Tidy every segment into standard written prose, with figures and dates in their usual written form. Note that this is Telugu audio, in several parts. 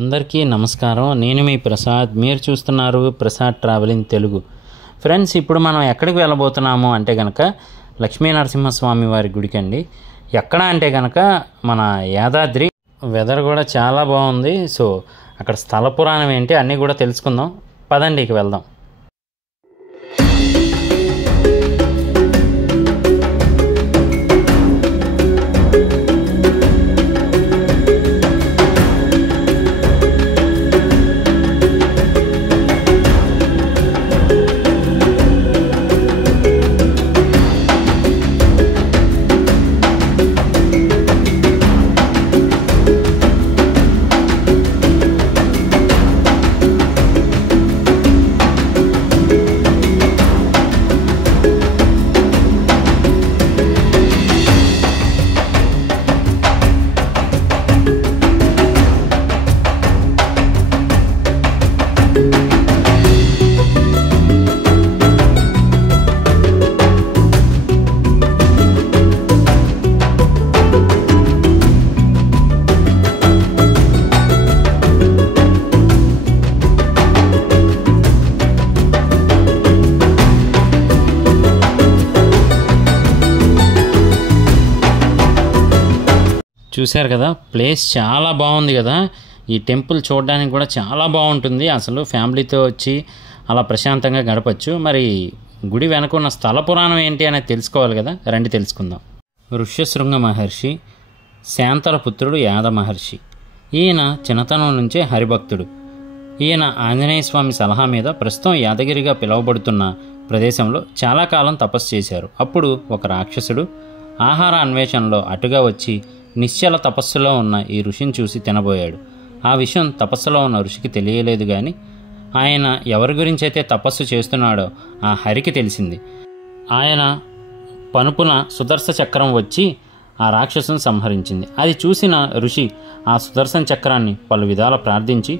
అందరికీ నమస్కారం. నేను మీ ప్రసాద్. మీరు చూస్తున్నారు ప్రసాద్ ట్రావెలింగ్ తెలుగు. ఫ్రెండ్స్, ఇప్పుడు మనం ఎక్కడికి వెళ్ళబోతున్నాము అంటే కనుక లక్ష్మీ నరసింహస్వామి వారి గుడికి అండి. ఎక్కడ అంటే కనుక మన యాదాద్రి. వెదర్ కూడా చాలా బాగుంది. సో అక్కడ స్థల పురాణం ఏంటి అన్నీ కూడా తెలుసుకుందాం. పదండి ఇక వెళ్దాం. చూశారు కదా, ప్లేస్ చాలా బాగుంది కదా. ఈ టెంపుల్ చూడడానికి కూడా చాలా బాగుంటుంది. అసలు ఫ్యామిలీతో వచ్చి అలా ప్రశాంతంగా గడపచ్చు. మరి గుడి వెనకున్న స్థల పురాణం ఏంటి అనేది తెలుసుకోవాలి కదా. రండి తెలుసుకుందాం. ఋష్యశృంగ మహర్షి శాంతల పుత్రుడు యాద మహర్షి. ఈయన చిన్నతనం నుంచే హరిభక్తుడు. ఈయన ఆంజనేయ స్వామి సలహా మీద ప్రస్తుతం యాదగిరిగా పిలువబడుతున్న ప్రదేశంలో చాలా కాలం తపస్సు చేశారు. అప్పుడు ఒక రాక్షసుడు ఆహార అన్వేషణలో అటుగా వచ్చి నిశ్చల తపస్సులో ఉన్న ఈ ఋషిని చూసి తినబోయాడు. ఆ విషయం తపస్సులో ఉన్న ఋషికి తెలియలేదు, కానీ ఆయన ఎవరి గురించి అయితే తపస్సు చేస్తున్నాడో ఆ హరికి తెలిసింది. ఆయన పనుపున సుదర్శ చక్రం వచ్చి ఆ రాక్షసుని సంహరించింది. అది చూసిన ఋషి ఆ సుదర్శన చక్రాన్ని పలు విధాల ప్రార్థించి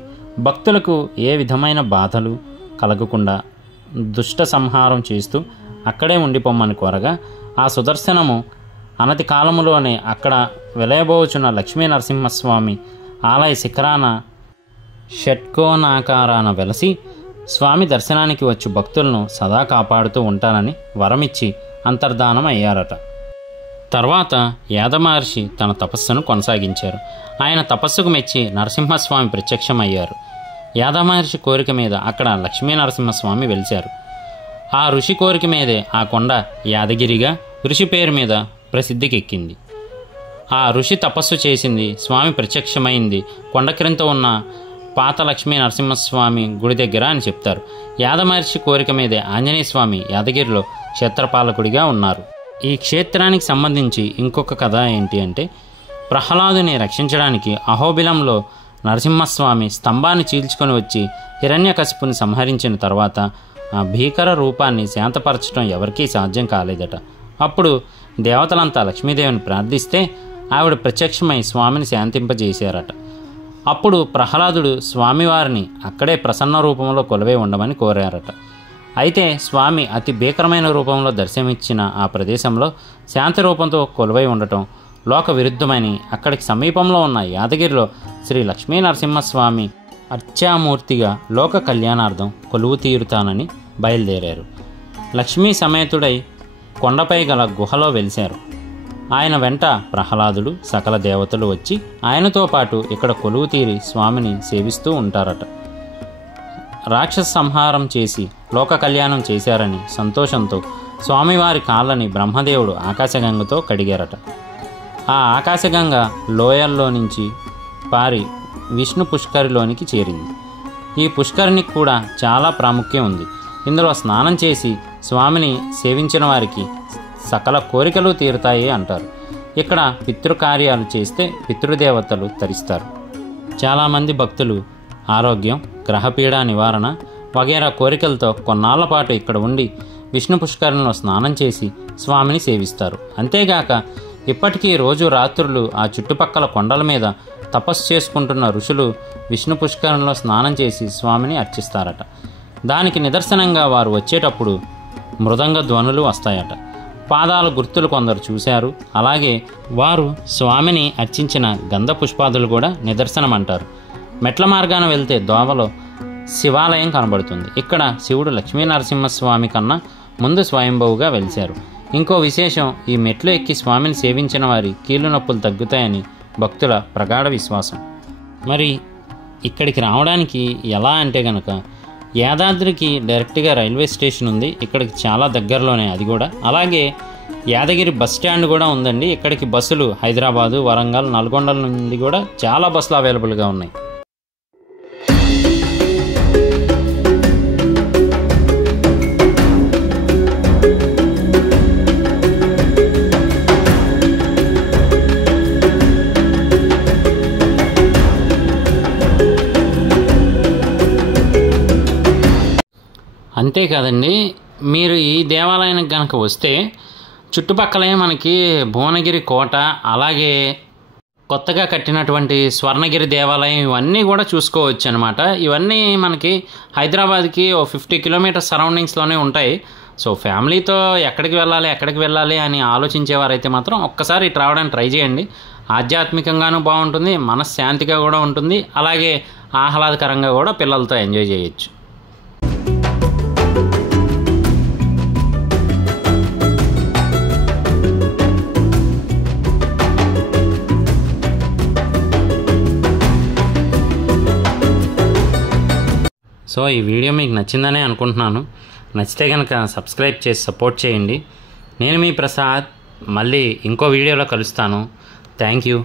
భక్తులకు ఏ విధమైన బాధలు కలగకుండా దుష్ట సంహారం చేస్తూ అక్కడే ఉండిపోమ్మని కోరగా ఆ సుదర్శనము అనతి కాలములోనే అక్కడ వెలయబోచున్న లక్ష్మీ నరసింహస్వామి ఆలయ శిఖరాన షట్కోణాకారాన వెలసి స్వామి దర్శనానికి వచ్చి భక్తులను సదా కాపాడుతూ ఉంటానని వరమిచ్చి అంతర్ధానం అయ్యారట. తర్వాత యాద మహర్షి తన తపస్సును కొనసాగించారు. ఆయన తపస్సుకు మెచ్చి నరసింహస్వామి ప్రత్యక్షమయ్యారు. యాద మహర్షి కోరిక మీద అక్కడ లక్ష్మీ నరసింహస్వామి వెలిశారు. ఆ ఋషి కోరిక మీదే ఆ కొండ యాదగిరిగా ఋషి పేరు మీద ప్రసిద్ధికెక్కింది. ఆ ఋషి తపస్సు చేసింది, స్వామి ప్రత్యక్షమైంది కొండ క్రింద ఉన్న పాత లక్ష్మీ నరసింహస్వామి గుడి దగ్గర అని చెప్తారు. యాద మహర్షి కోరిక మీదే ఆంజనేయ స్వామి యాదగిరిలో క్షేత్రపాలకుడిగా ఉన్నారు. ఈ క్షేత్రానికి సంబంధించి ఇంకొక కథ ఏంటి అంటే, ప్రహ్లాదుని రక్షించడానికి అహోబిలంలో నరసింహస్వామి స్తంభాన్ని చీల్చుకొని వచ్చి హిరణ్యకశిపుని సంహరించిన తర్వాత ఆ భీకర రూపాన్ని శాంతపరచడం ఎవరికీ సాధ్యం కాలేదట. అప్పుడు దేవతలంతా లక్ష్మీదేవిని ప్రార్థిస్తే ఆవిడ ప్రత్యక్షమై స్వామిని శాంతింపజేశారట. అప్పుడు ప్రహ్లాదుడు స్వామివారిని అక్కడే ప్రసన్న రూపంలో కొలువై ఉండమని కోరారట. అయితే స్వామి అతి భీకరమైన రూపంలో దర్శనమిచ్చిన ఆ ప్రదేశంలో శాంతి రూపంతో కొలువై ఉండటం లోక విరుద్ధమని అక్కడికి సమీపంలో ఉన్న యాదగిరిలో శ్రీ లక్ష్మీ నరసింహస్వామి అర్చామూర్తిగా లోక కళ్యాణార్థం కొలువు తీరుతానని బయలుదేరారు. లక్ష్మీ సమేతుడై కొండపై గల గుహలో వెలిశారు. ఆయన వెంట ప్రహ్లాదుడు సకల దేవతలు వచ్చి ఆయనతో పాటు ఇక్కడ కొలువు తీరి స్వామిని సేవిస్తూ ఉంటారట. రాక్షస సంహారం చేసి లోక కళ్యాణం చేశారని సంతోషంతో స్వామివారి కాళ్ళని బ్రహ్మదేవుడు ఆకాశగంగతో కడిగారట. ఆ ఆకాశగంగ లోయల్లో నుంచి పారి విష్ణు పుష్కరిలోనికి చేరింది. ఈ పుష్కరిణికి కూడా చాలా ప్రాముఖ్యం ఉంది. ఇందులో స్నానం చేసి స్వామిని సేవించిన వారికి సకల కోరికలు తీరుతాయి అంటారు. ఇక్కడ పితృకార్యాలు చేస్తే పితృదేవతలు తరిస్తారు. చాలామంది భక్తులు ఆరోగ్యం, గ్రహపీడ నివారణ వగైరా కోరికలతో కొన్నాళ్ల పాటు ఇక్కడ ఉండి విష్ణు పుష్కరిణిలో స్నానం చేసి స్వామిని సేవిస్తారు. అంతేగాక ఇప్పటికీ రోజు రాత్రులు ఆ చుట్టుపక్కల కొండల మీద తపస్సు చేసుకుంటున్న ఋషులు విష్ణు పుష్కరిణిలో స్నానం చేసి స్వామిని అర్చిస్తారట. దానికి నిదర్శనంగా వారు వచ్చేటప్పుడు మృదంగ ధ్వనులు వస్తాయట. పాదాల గుర్తులు కొందరు చూశారు. అలాగే వారు స్వామిని అర్చించిన గంధ పుష్పాదులు కూడా నిదర్శనమంటారు. మెట్ల మార్గాన వెళ్తే దోవలో శివాలయం కనబడుతుంది. ఇక్కడ శివుడు లక్ష్మీనరసింహస్వామి కన్నా ముందు స్వయంభవుగా వెలిశారు. ఇంకో విశేషం, ఈ మెట్లు ఎక్కి స్వామిని సేవించిన వారి కీళ్ళు నొప్పులు తగ్గుతాయని భక్తుల ప్రగాఢ విశ్వాసం. మరి ఇక్కడికి రావడానికి ఎలా అంటే కనుక యాదాద్రికి డైరెక్ట్గా రైల్వే స్టేషన్ ఉంది, ఇక్కడికి చాలా దగ్గరలోనే అది కూడా. అలాగే యాదగిరి బస్ స్టాండ్ కూడా ఉందండి. ఇక్కడికి బస్సులు హైదరాబాదు, వరంగల్, నల్గొండ నుండి కూడా చాలా బస్సులు అవైలబుల్గా ఉన్నాయి. అంతేకాదండి, మీరు ఈ దేవాలయానికి కనుక వస్తే చుట్టుపక్కలే మనకి భువనగిరి కోట, అలాగే కొత్తగా కట్టినటువంటి స్వర్ణగిరి దేవాలయం, ఇవన్నీ కూడా చూసుకోవచ్చు అనమాట. ఇవన్నీ మనకి హైదరాబాద్కి 50 కిలోమీటర్స్ సరౌండింగ్స్లోనే ఉంటాయి. సో ఫ్యామిలీతో ఎక్కడికి వెళ్ళాలి అని ఆలోచించేవారైతే మాత్రం ఒక్కసారి ఇటు రావడానికి ట్రై చేయండి. ఆధ్యాత్మికంగానూ బాగుంటుంది, మనశ్శాంతిగా కూడా ఉంటుంది, అలాగే ఆహ్లాదకరంగా కూడా పిల్లలతో ఎంజాయ్ చేయొచ్చు. సో ఈ వీడియో మీకు నచ్చిందనే అనుకుంటున్నాను. నచ్చితే కనుక సబ్స్క్రైబ్ చేసి సపోర్ట్ చేయండి. నేను మీ ప్రసాద్, మళ్ళీ ఇంకో వీడియోలో కలుస్తాను. Thank you.